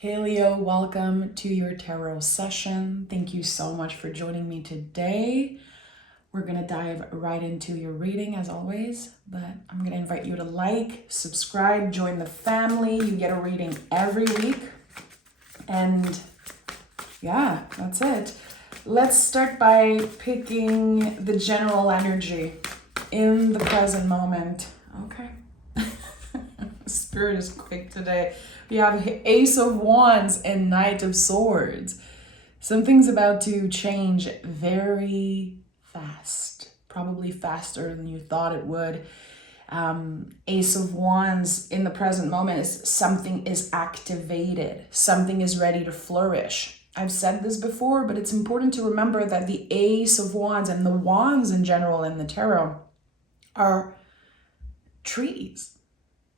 Hey Leo, welcome to your tarot session. Thank you so much for joining me today. We're going to dive right into your reading as always, but I'm going to invite you to like, subscribe, join the family. You get a reading every week. And yeah, that's it. Let's start by picking the general energy in the present moment. Okay. Spirit is quick today. We have Ace of Wands and Knight of Swords. Something's about to change very fast, probably faster than you thought it would. Ace of Wands in the present moment is something is activated, something is ready to flourish. I've said this before, but it's important to remember that the Ace of Wands and the wands in general in the tarot are trees.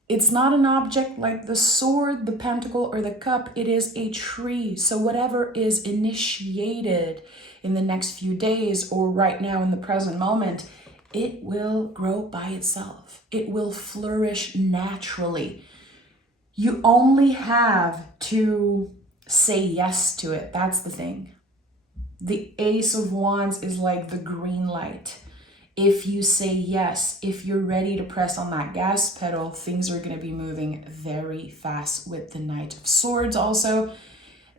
It's not an object like the sword, the pentacle, or the cup. It is a tree. So whatever is initiated in the next few days or right now in the present moment, it will grow by itself. It will flourish naturally. You only have to say yes to it. That's the thing. The Ace of Wands is like the green light. If you say yes, if you're ready to press on that gas pedal, things are going to be moving very fast with the Knight of Swords also.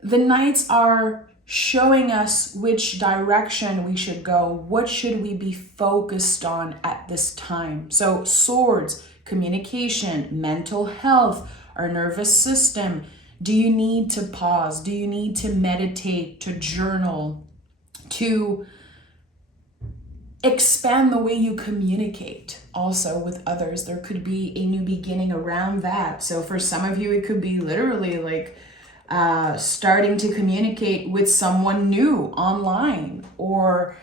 The Knights are showing us which direction we should go. What should we be focused on at this time? So swords, communication, mental health, our nervous system. Do you need to pause? Do you need to meditate, to journal, to expand the way you communicate also with others? There could be a new beginning around that. So for some of you, it could be literally like starting to communicate with someone new online or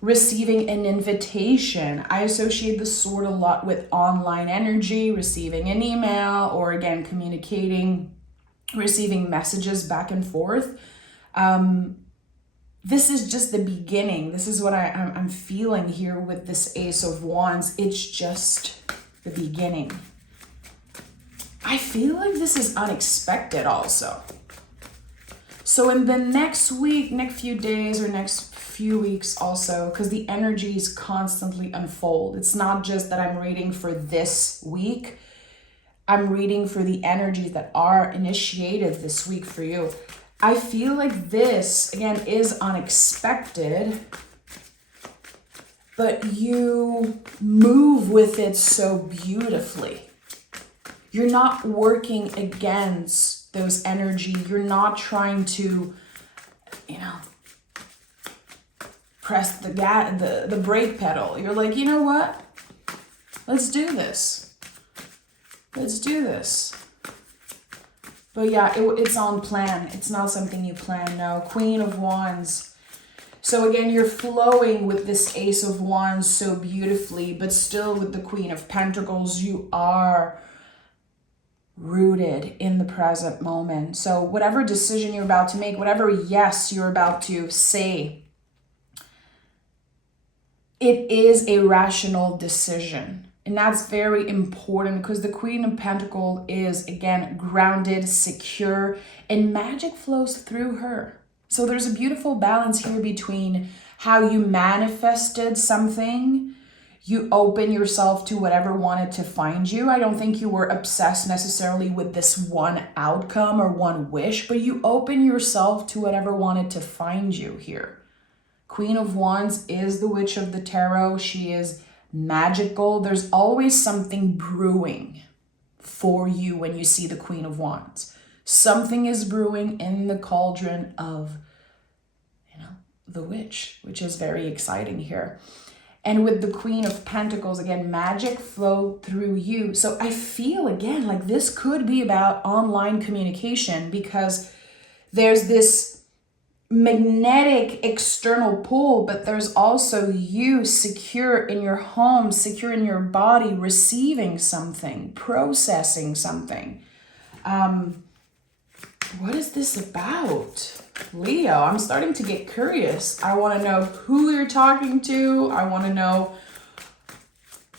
receiving an invitation. I associate the sword a lot with online energy, receiving an email, or again, communicating, receiving messages back and forth. This is just the beginning. This is what I'm feeling here with this Ace of Wands. It's just the beginning. I feel like this is unexpected also. So in the next week, next few days, or next few weeks also, because the energies constantly unfold. It's not just that I'm reading for this week. I'm reading for the energies that are initiated this week for you. I feel like this, again, is unexpected, but you move with it so beautifully. You're not working against those energies. You're not trying to, press the brake pedal. You're like, you know what? Let's do this. Let's do this. But yeah, it's on plan. It's not something you plan, no. Queen of Wands. So again, you're flowing with this Ace of Wands so beautifully, but still with the Queen of Pentacles, you are rooted in the present moment. So whatever decision you're about to make, whatever yes you're about to say, it is a rational decision. And that's very important because the Queen of Pentacles is, again, grounded, secure, and magic flows through her. So there's a beautiful balance here between how you manifested something, you open yourself to whatever wanted to find you. I don't think you were obsessed necessarily with this one outcome or one wish, but you open yourself to whatever wanted to find you here. Queen of Wands is the Witch of the Tarot. She is magical. There's always something brewing for you when you see the Queen of Wands. Something is brewing in the cauldron of, the witch, which is very exciting here. And with the Queen of Pentacles, again, magic flow through you. So I feel, again, like this could be about online communication because there's this magnetic external pull, but there's also you secure in your home, secure in your body, receiving something, processing something. What is this about? Leo, I'm starting to get curious. I want to know who you're talking to. I want to know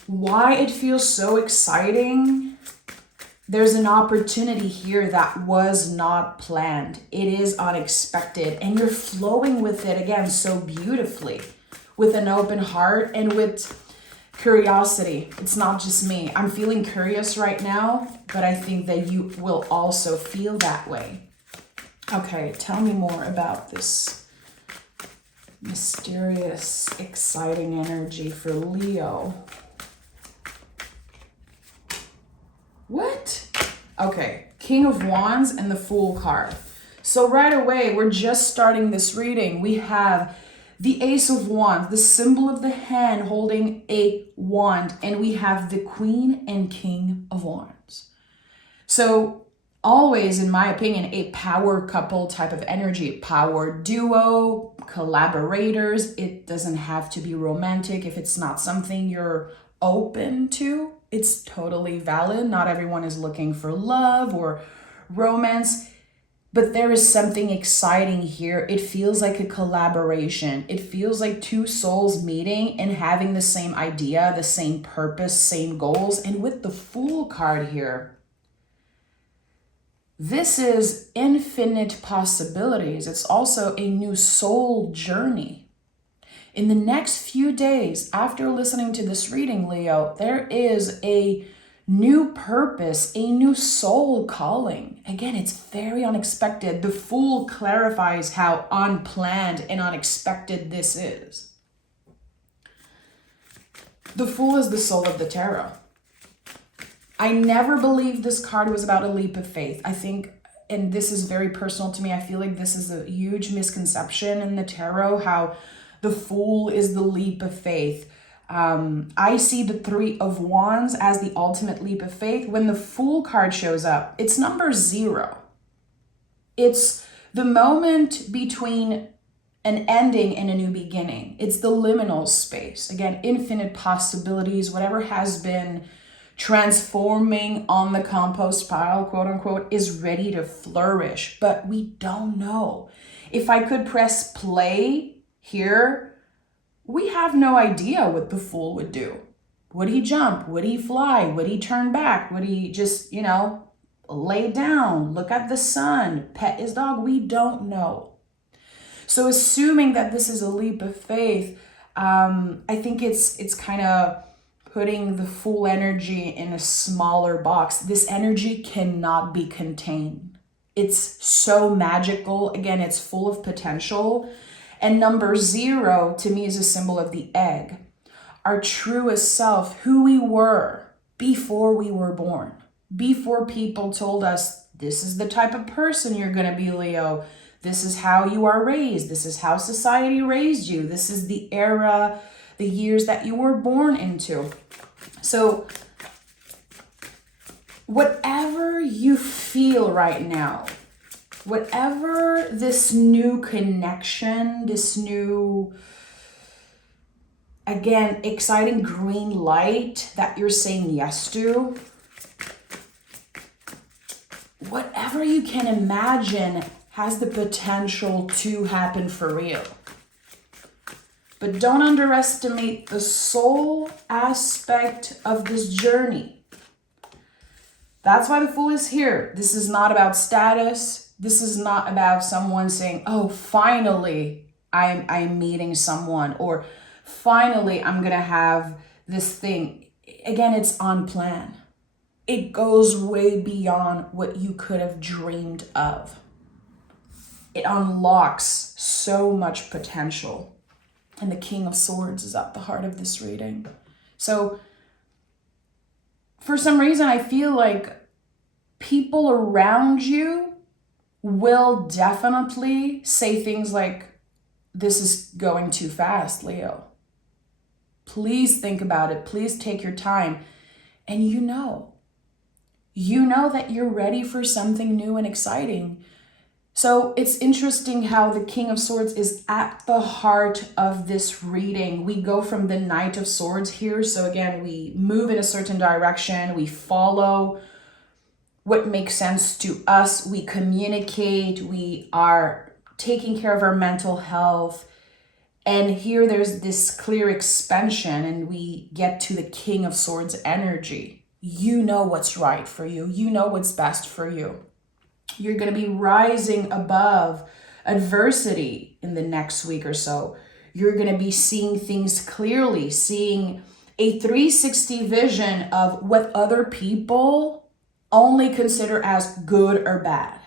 why it feels so exciting. There's an opportunity here that was not planned. It is unexpected, and you're flowing with it again so beautifully, with an open heart and with curiosity. It's not just me. I'm feeling curious right now, but I think that you will also feel that way. Okay, tell me more about this mysterious, exciting energy for Leo. What? Okay, King of Wands and the Fool card. So right away, we're just starting this reading. We have the Ace of Wands, the symbol of the hand holding a wand, and we have the Queen and King of Wands. So always, in my opinion, a power couple type of energy, power duo, collaborators. It doesn't have to be romantic. If it's not something you're open to, it's totally valid. Not everyone is looking for love or romance, but there is something exciting here. It feels like a collaboration. It feels like two souls meeting and having the same idea, the same purpose, same goals. And with the Fool card here, this is infinite possibilities. It's also a new soul journey. In the next few days after listening to this reading, Leo, there is a new purpose, a new soul calling. Again, it's very unexpected. The Fool clarifies how unplanned and unexpected this is. The Fool is the soul of the tarot. I never believed this card was about a leap of faith. I think, and this is very personal to me, I feel like this is a huge misconception in the tarot, how the Fool is the leap of faith. I see the Three of Wands as the ultimate leap of faith. When the Fool card shows up, it's number 0. It's the moment between an ending and a new beginning. It's the liminal space. Again, infinite possibilities, whatever has been transforming on the compost pile, quote unquote, is ready to flourish, but we don't know. If I could press play here, we have no idea what the Fool would do. Would he jump? Would he fly? Would he turn back? Would he just, lay down, look at the sun, pet his dog? We don't know. So assuming that this is a leap of faith, I think it's kind of putting the Fool energy in a smaller box. This energy cannot be contained. It's so magical. Again, it's full of potential. And number 0 to me is a symbol of the egg, our truest self, who we were before we were born, before people told us, this is the type of person you're going to be, Leo. This is how you are raised. This is how society raised you. This is the era, the years that you were born into. So whatever you feel right now, whatever this new connection, this new, again, exciting green light that you're saying yes to, whatever you can imagine has the potential to happen for real. But don't underestimate the soul aspect of this journey. That's why the Fool is here. This is not about status. This is not about someone saying, oh, finally, I'm meeting someone, or finally, I'm going to have this thing. Again, it's on plan. It goes way beyond what you could have dreamed of. It unlocks so much potential. And the King of Swords is at the heart of this reading. So for some reason, I feel like people around you will definitely say things like, this is going too fast, Leo. Please think about it. Please take your time. And you know that you're ready for something new and exciting. So it's interesting how the King of Swords is at the heart of this reading. We go from the Knight of Swords here. So again, we move in a certain direction. We follow what makes sense to us. We communicate. We are taking care of our mental health. And here there's this clear expansion, and we get to the King of Swords energy. you know what's right for you. You know what's best for you. You're going to be rising above adversity in the next week or so. You're going to be seeing things clearly, seeing a 360 vision of what other people only consider as good or bad.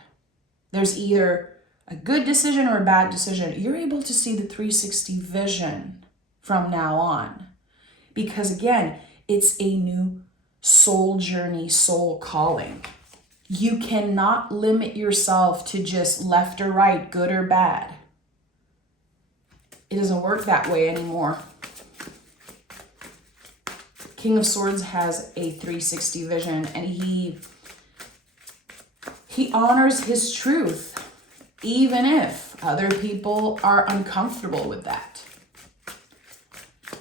There's either a good decision or a bad decision. You're able to see the 360 vision from now on. Because again, it's a new soul journey, soul calling. You cannot limit yourself to just left or right, good or bad. It doesn't work that way anymore. King of Swords has a 360 vision, and he honors his truth, even if other people are uncomfortable with that.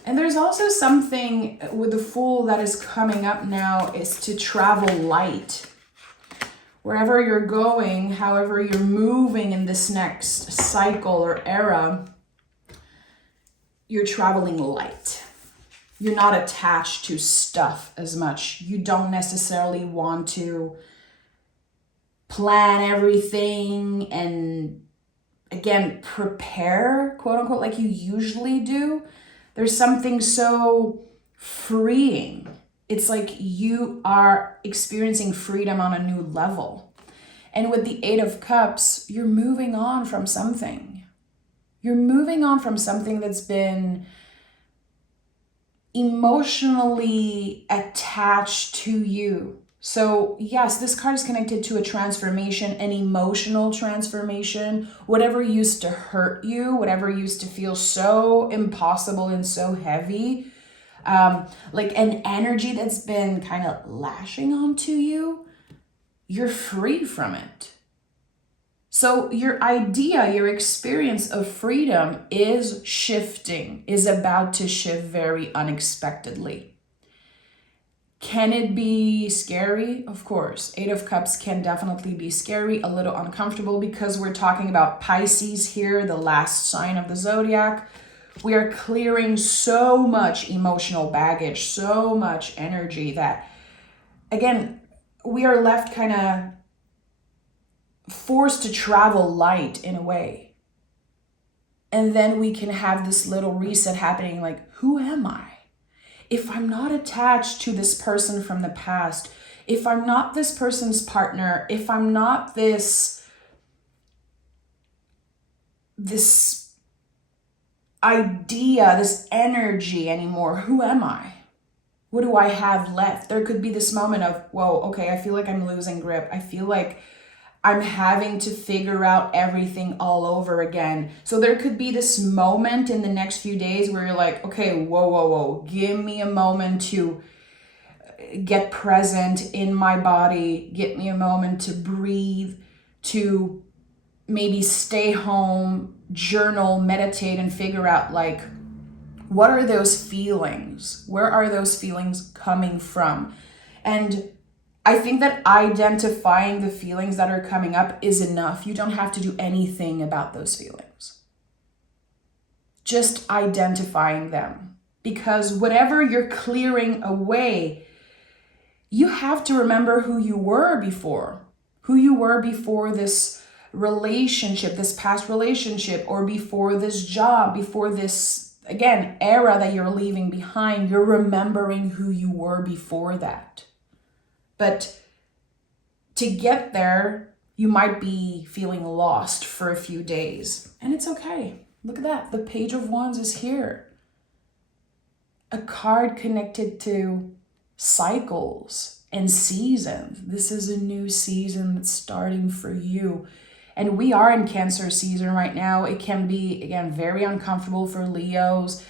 And there's also something with the Fool that is coming up now, is to travel light. Wherever you're going, however you're moving in this next cycle or era, you're traveling light. You're not attached to stuff as much. You don't necessarily want to plan everything and, again, prepare, quote unquote, like you usually do. There's something so freeing. It's like you are experiencing freedom on a new level. And with the Eight of Cups, you're moving on from something. You're moving on from something that's been emotionally attached to you. So yes, this card is connected to a transformation, an emotional transformation. Whatever used to hurt you, whatever used to feel so impossible and so heavy, like an energy that's been kind of lashing onto you, you're free from it. So your idea, your experience of freedom is shifting, is about to shift very unexpectedly. Can it be scary? Of course. Eight of Cups can definitely be scary, a little uncomfortable, because we're talking about Pisces here, the last sign of the zodiac. We are clearing so much emotional baggage, so much energy that, again, we are left kind of forced to travel light in a way. And then we can have this little reset happening, like, who am I? If I'm not attached to this person from the past, if I'm not this person's partner, if I'm not this idea, this energy anymore, who am I? What do I have left? There could be this moment of, whoa, okay, I feel like I'm losing grip. I feel like I'm having to figure out everything all over again. So there could be this moment in the next few days where you're like, okay, whoa. Give me a moment to get present in my body. Give me a moment to breathe, to maybe stay home, journal, meditate, and figure out, like, what are those feelings? Where are those feelings coming from? And I think that identifying the feelings that are coming up is enough. You don't have to do anything about those feelings. Just identifying them. Because whatever you're clearing away, you have to remember who you were before. Who you were before this relationship, this past relationship, or before this job, before this, again, era that you're leaving behind. You're remembering who you were before that. But to get there, you might be feeling lost for a few days. And it's okay. Look at that. The Page of Wands is here. A card connected to cycles and seasons. This is a new season that's starting for you. And we are in Cancer season right now. It can be, again, very uncomfortable for Leos.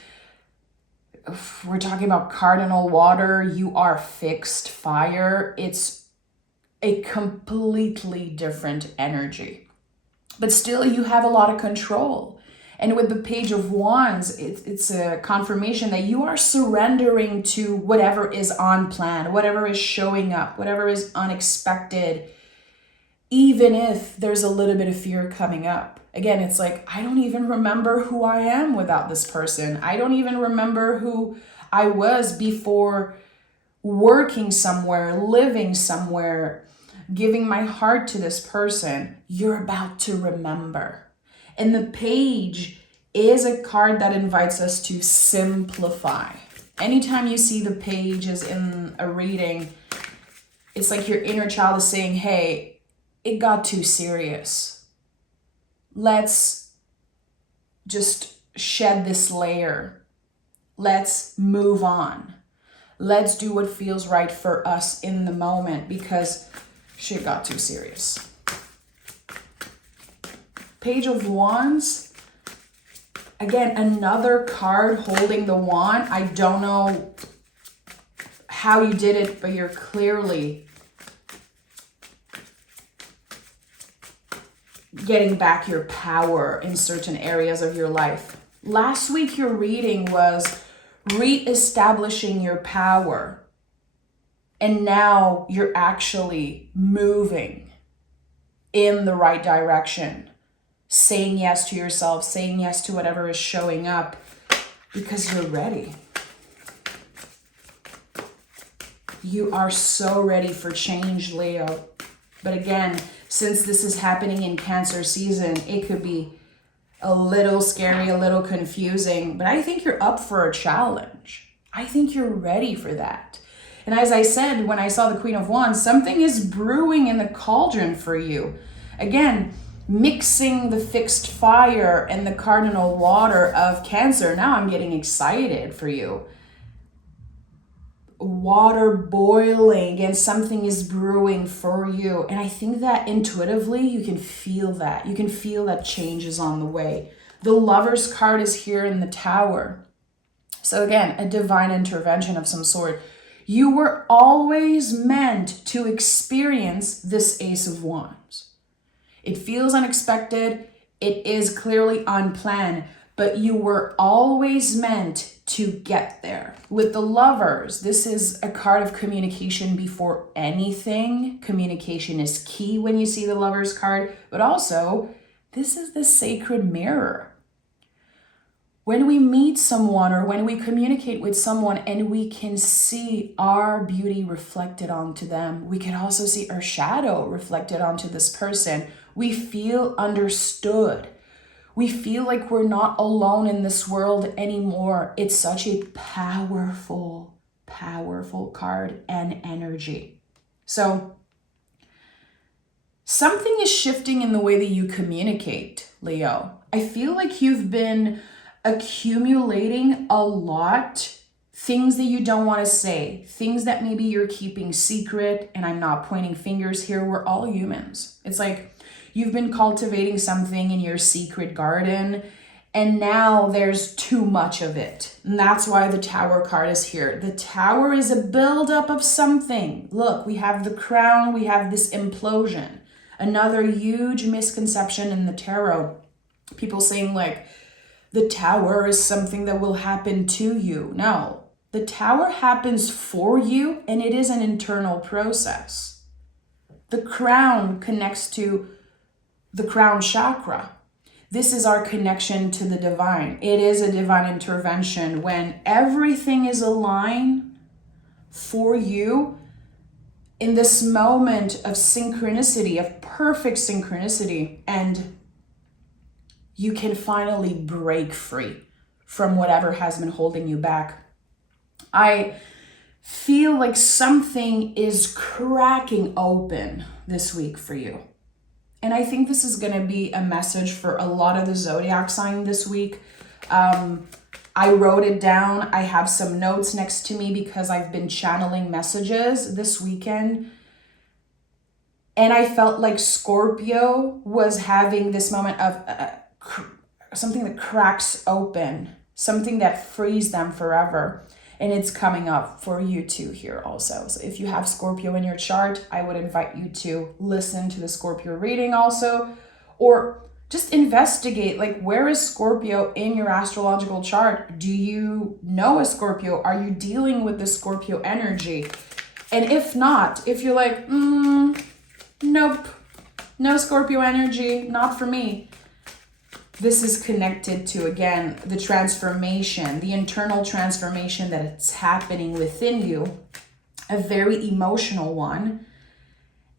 We're talking about cardinal water. You are fixed fire. It's a completely different energy. But still, you have a lot of control. And with the Page of Wands, it's a confirmation that you are surrendering to whatever is on plan, whatever is showing up, whatever is unexpected, even if there's a little bit of fear coming up. Again, it's like, I don't even remember who I am without this person. I don't even remember who I was before working somewhere, living somewhere, giving my heart to this person, you're about to remember. And the page is a card that invites us to simplify. Anytime you see the pages in a reading, it's like your inner child is saying, hey, it got too serious. Let's just shed this layer. Let's move on. Let's do what feels right for us in the moment because shit got too serious. Page of Wands. Again, another card holding the wand. I don't know how you did it, but you're clearly getting back your power in certain areas of your life. Last week, your reading was reestablishing your power. And now you're actually moving in the right direction. Saying yes to yourself, saying yes to whatever is showing up because you're ready. You are so ready for change, Leo. But again, since this is happening in Cancer season, it could be a little scary, a little confusing, but I think you're up for a challenge. I think you're ready for that. And as I said, when I saw the Queen of Wands, something is brewing in the cauldron for you. Again, mixing the fixed fire and the cardinal water of Cancer. Now I'm getting excited for you. Water boiling and something is brewing for you. And I think that intuitively you can feel that. You can feel that change is on the way. The Lover's card is here in the Tower. So again, a divine intervention of some sort. You were always meant to experience this Ace of Wands. It feels unexpected. It is clearly unplanned, but you were always meant to get there. With the Lovers, this is a card of communication before anything. Communication is key when you see the Lovers card, but also this is the sacred mirror. When we meet someone or when we communicate with someone and we can see our beauty reflected onto them, we can also see our shadow reflected onto this person. We feel understood. We feel like we're not alone in this world anymore. It's such a powerful, powerful card and energy. So something is shifting in the way that you communicate, Leo. I feel like you've been accumulating a lot, things that you don't want to say, things that maybe you're keeping secret, and I'm not pointing fingers here. We're all humans. It's like you've been cultivating something in your secret garden, and now there's too much of it. And that's why the Tower card is here. The Tower is a buildup of something. Look, we have the Crown, we have this implosion. Another huge misconception in the tarot. People saying like, the Tower is something that will happen to you. No, the Tower happens for you, and it is an internal process. The Crown connects to the crown chakra. This is our connection to the divine. It is a divine intervention when everything is aligned for you in this moment of synchronicity, of perfect synchronicity, and you can finally break free from whatever has been holding you back. I feel like something is cracking open this week for you. And I think this is going to be a message for a lot of the zodiac sign this week. I wrote it down. I have some notes next to me because I've been channeling messages this weekend. And I felt like Scorpio was having this moment of something that cracks open, something that frees them forever. And it's coming up for you too here also. So if you have Scorpio in your chart, I would invite you to listen to the Scorpio reading also, or just investigate, like, where is Scorpio in your astrological chart? Do you know a Scorpio? Are you dealing with the Scorpio energy? And if not, if you're like, nope, no Scorpio energy, not for me. This is connected to, again, the transformation, the internal transformation that it's happening within you. a very emotional one.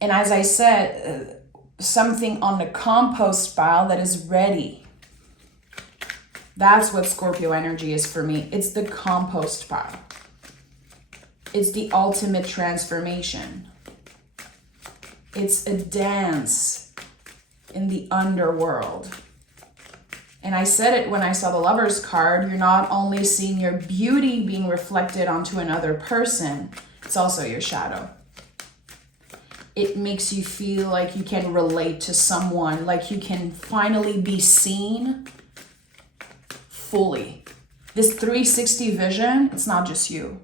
And as I said, something on the compost pile that is ready. That's what Scorpio energy is for me. It's the compost pile. It's the ultimate transformation. It's a dance in the underworld. And I said it when I saw the Lover's card, you're not only seeing your beauty being reflected onto another person, it's also your shadow. It makes you feel like you can relate to someone, like you can finally be seen fully. This 360 vision, it's not just you.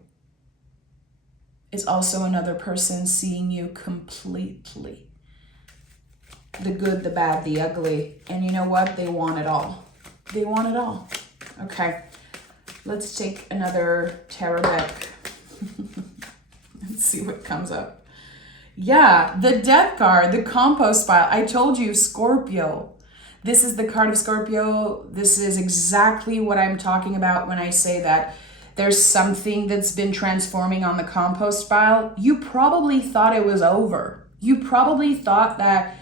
It's also another person seeing you completely. The good, the bad, the ugly. And you know what? They want it all. They want it all. Okay, let's take another tarot deck. Let's see what comes up. Yeah, the Death card, the compost pile. I told you, Scorpio. This is the card of Scorpio. This is exactly what I'm talking about when I say that there's something that's been transforming on the compost pile. You probably thought it was over. You probably thought that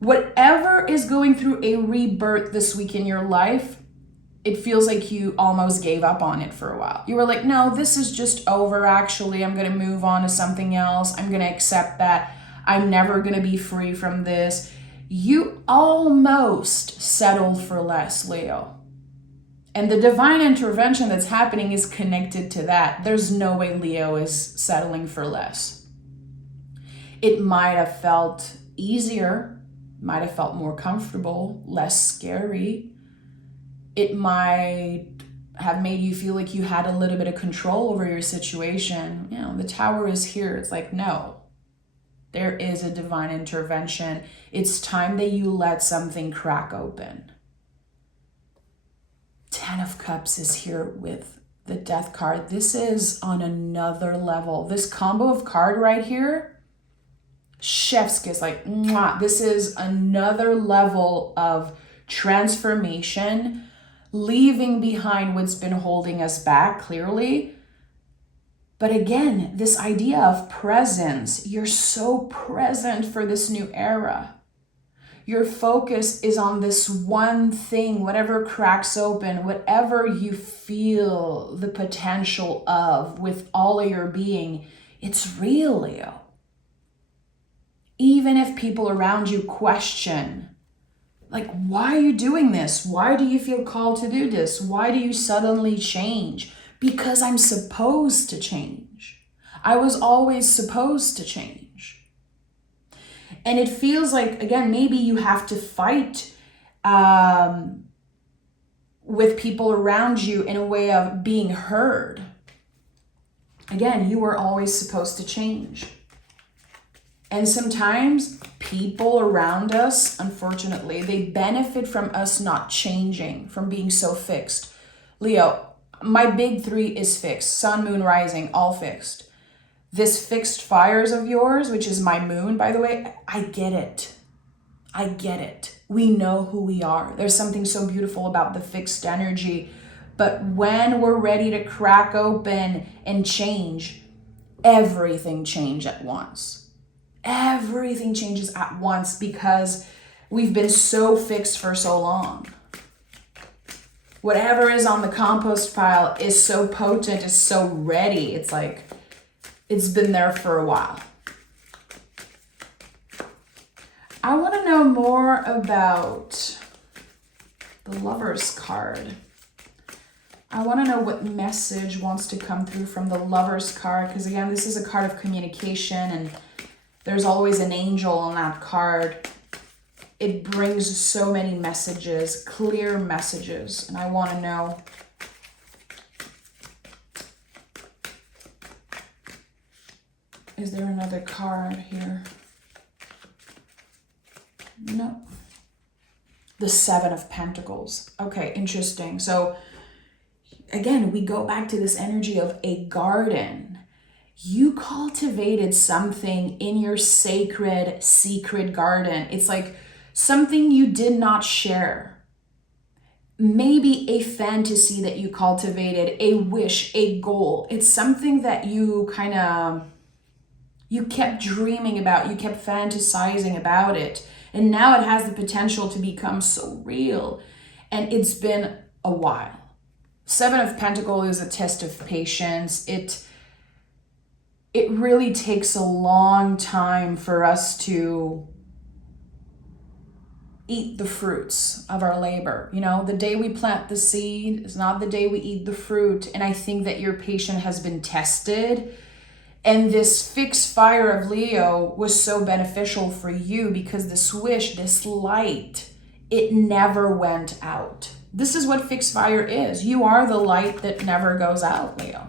whatever is going through a rebirth this week in your life, it feels like you almost gave up on it for a while. You were like, no, this is just over. Actually, I'm going to move on to something else. I'm going to accept that I'm never going to be free from this. You almost settled for less, Leo. And the divine intervention that's happening is connected to that. There's no way Leo is settling for less. It might have felt easier, might have felt more comfortable, less scary. It might have made you feel like you had a little bit of control over your situation. You know, the Tower is here. It's like, no, there is a divine intervention. It's time that you let something crack open. 10 of Cups is here with the Death card. This is on another level. This combo of card right here, chef's kiss, like, mwah. This is another level of transformation, leaving behind what's been holding us back, clearly. But again, this idea of presence, you're so present for this new era. Your focus is on this one thing, whatever cracks open, whatever you feel the potential of with all of your being, it's real, Leo. Even if people around you question, like, why are you doing this? Why do you feel called to do this? Why do you suddenly change? Because I'm supposed to change. I was always supposed to change. And it feels like, again, maybe you have to fight with people around you in a way of being heard. Again, you were always supposed to change. And sometimes people around us, unfortunately, they benefit from us not changing, from being so fixed. Leo, my big 3 is fixed. Sun, moon, rising, all fixed. This fixed fires of yours, which is my moon, by the way, I get it. I get it. We know who we are. There's something so beautiful about the fixed energy. But when we're ready to crack open and change, everything changes at once. Everything changes at once because we've been so fixed for so long. Whatever is on the compost pile is so potent, is so ready. It's like, it's been there for a while. I want to know more about the Lover's card. I want to know what message wants to come through from the Lover's card, because again, this is a card of communication and there's always an angel on that card. It brings so many messages, clear messages, and I want to know. Is there another card here? No. The 7 of Pentacles. Okay, interesting. So again, we go back to this energy of a garden. You cultivated something in your sacred, secret garden. It's like something you did not share. Maybe a fantasy that you cultivated, a wish, a goal. It's something that you kind of You kept dreaming about, you kept fantasizing about it. And now it has the potential to become so real. And it's been a while. Seven of Pentacles is a test of patience. It really takes a long time for us to eat the fruits of our labor. You know, the day we plant the seed is not the day we eat the fruit. And I think that your patience has been tested. And this fixed fire of Leo was so beneficial for you because this wish, this light, it never went out. This is what fixed fire is. You are the light that never goes out, Leo.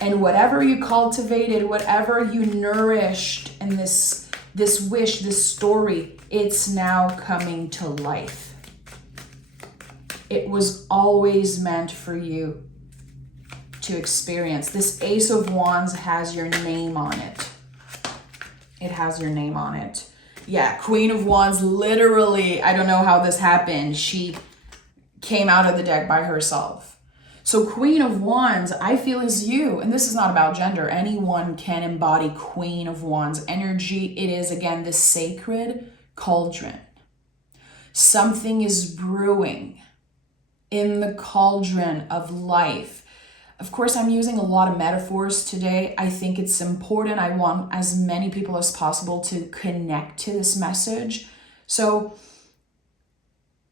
And whatever you cultivated, whatever you nourished in this wish, this story, it's now coming to life. It was always meant for you to experience. This Ace of Wands has your name on it. It has your name on it. Yeah, Queen of Wands, literally, I don't know how this happened. She came out of the deck by herself. So Queen of Wands, I feel is you. And this is not about gender. Anyone can embody Queen of Wands energy. It is, again, the sacred cauldron. Something is brewing in the cauldron of life. Of course, I'm using a lot of metaphors today. I think it's important. I want as many people as possible to connect to this message. So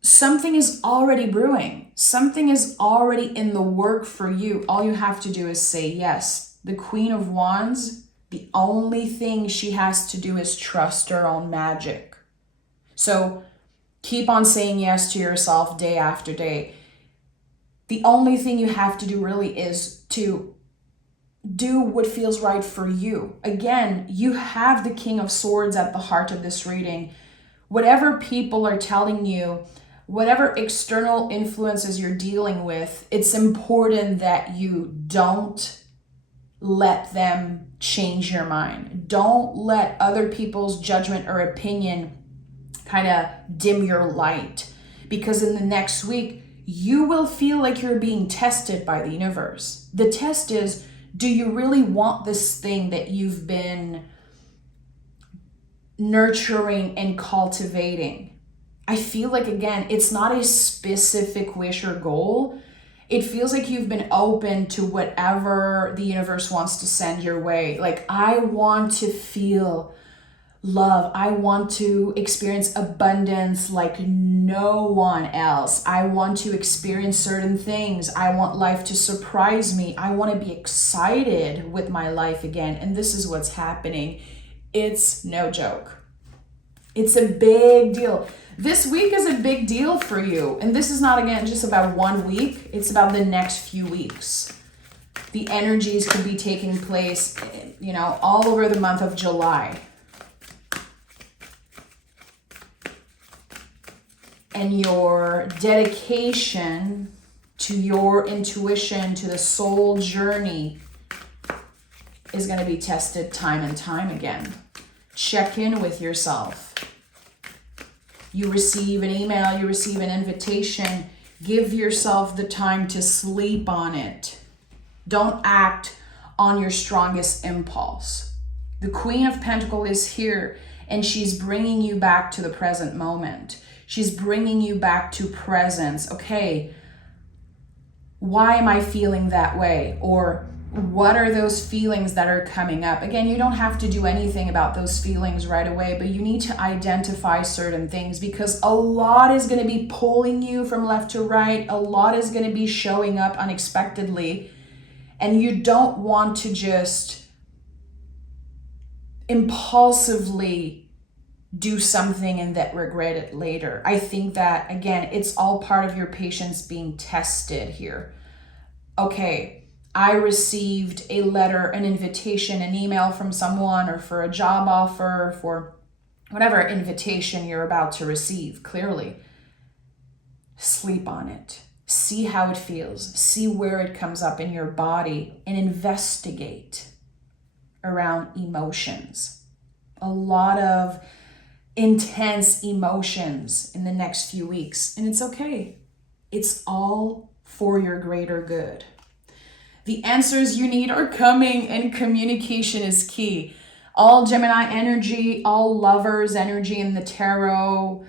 something is already brewing. Something is already in the work for you. All you have to do is say yes. The Queen of Wands, the only thing she has to do is trust her own magic. So keep on saying yes to yourself day after day. The only thing you have to do really is to do what feels right for you. Again, you have the King of Swords at the heart of this reading. Whatever people are telling you, whatever external influences you're dealing with, it's important that you don't let them change your mind. Don't let other people's judgment or opinion kind of dim your light. Because in the next week, you will feel like you're being tested by the universe. The test is, do you really want this thing that you've been nurturing and cultivating? I feel like, again, it's not a specific wish or goal. It feels like you've been open to whatever the universe wants to send your way. Like, I want to feel love. I want to experience abundance like no one else. I want to experience certain things. I want life to surprise me. I want to be excited with my life again. And this is what's happening. It's no joke. It's a big deal. This week is a big deal for you. And this is not, again, just about 1 week. It's about the next few weeks. The energies could be taking place, you know, all over the month of July. And your dedication to your intuition, to the soul journey is going to be tested time and time again. Check in with yourself. You receive an email, you receive an invitation. Give yourself the time to sleep on it. Don't act on your strongest impulse. The Queen of Pentacles is here, and she's bringing you back to the present moment. She's bringing you back to presence. Okay, why am I feeling that way? Or what are those feelings that are coming up? Again, you don't have to do anything about those feelings right away, but you need to identify certain things because a lot is going to be pulling you from left to right. A lot is going to be showing up unexpectedly. And you don't want to just impulsively do something and that regret it later. I think that, again, it's all part of your patience being tested here. Okay, I received a letter, an invitation, an email from someone, or for a job offer, for whatever invitation you're about to receive, clearly. Sleep on it. See how it feels. See where it comes up in your body and investigate around emotions. A lot of intense emotions in the next few weeks, and it's okay. It's all for your greater good. The answers you need are coming, and communication is key. All Gemini energy, all lovers energy in the tarot,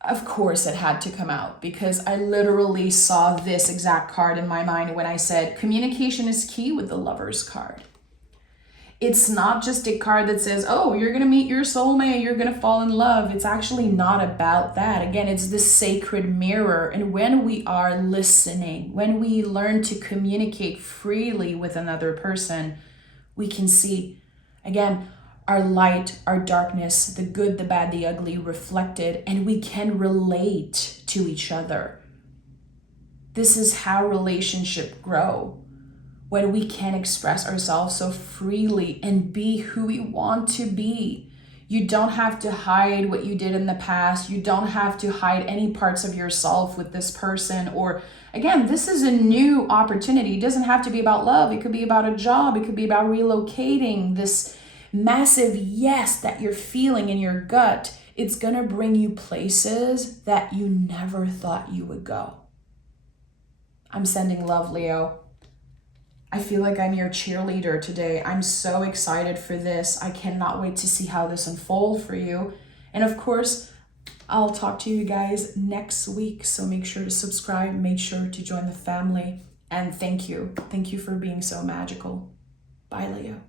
of course it had to come out because I literally saw this exact card in my mind when I said communication is key with the Lovers card. It's not just a card that says, oh, you're going to meet your soulmate, you're going to fall in love. It's actually not about that. Again, it's the sacred mirror. And when we are listening, when we learn to communicate freely with another person, we can see, again, our light, our darkness, the good, the bad, the ugly reflected, and we can relate to each other. This is how relationships grow. When we can express ourselves so freely and be who we want to be. You don't have to hide what you did in the past. You don't have to hide any parts of yourself with this person. Or again, this is a new opportunity. It doesn't have to be about love. It could be about a job. It could be about relocating. This massive yes that you're feeling in your gut, it's gonna bring you places that you never thought you would go. I'm sending love, Leo. I feel like I'm your cheerleader today. I'm so excited for this. I cannot wait to see how this unfolds for you. And of course, I'll talk to you guys next week. So make sure to subscribe, make sure to join the family. And thank you. Thank you for being so magical. Bye, Leo.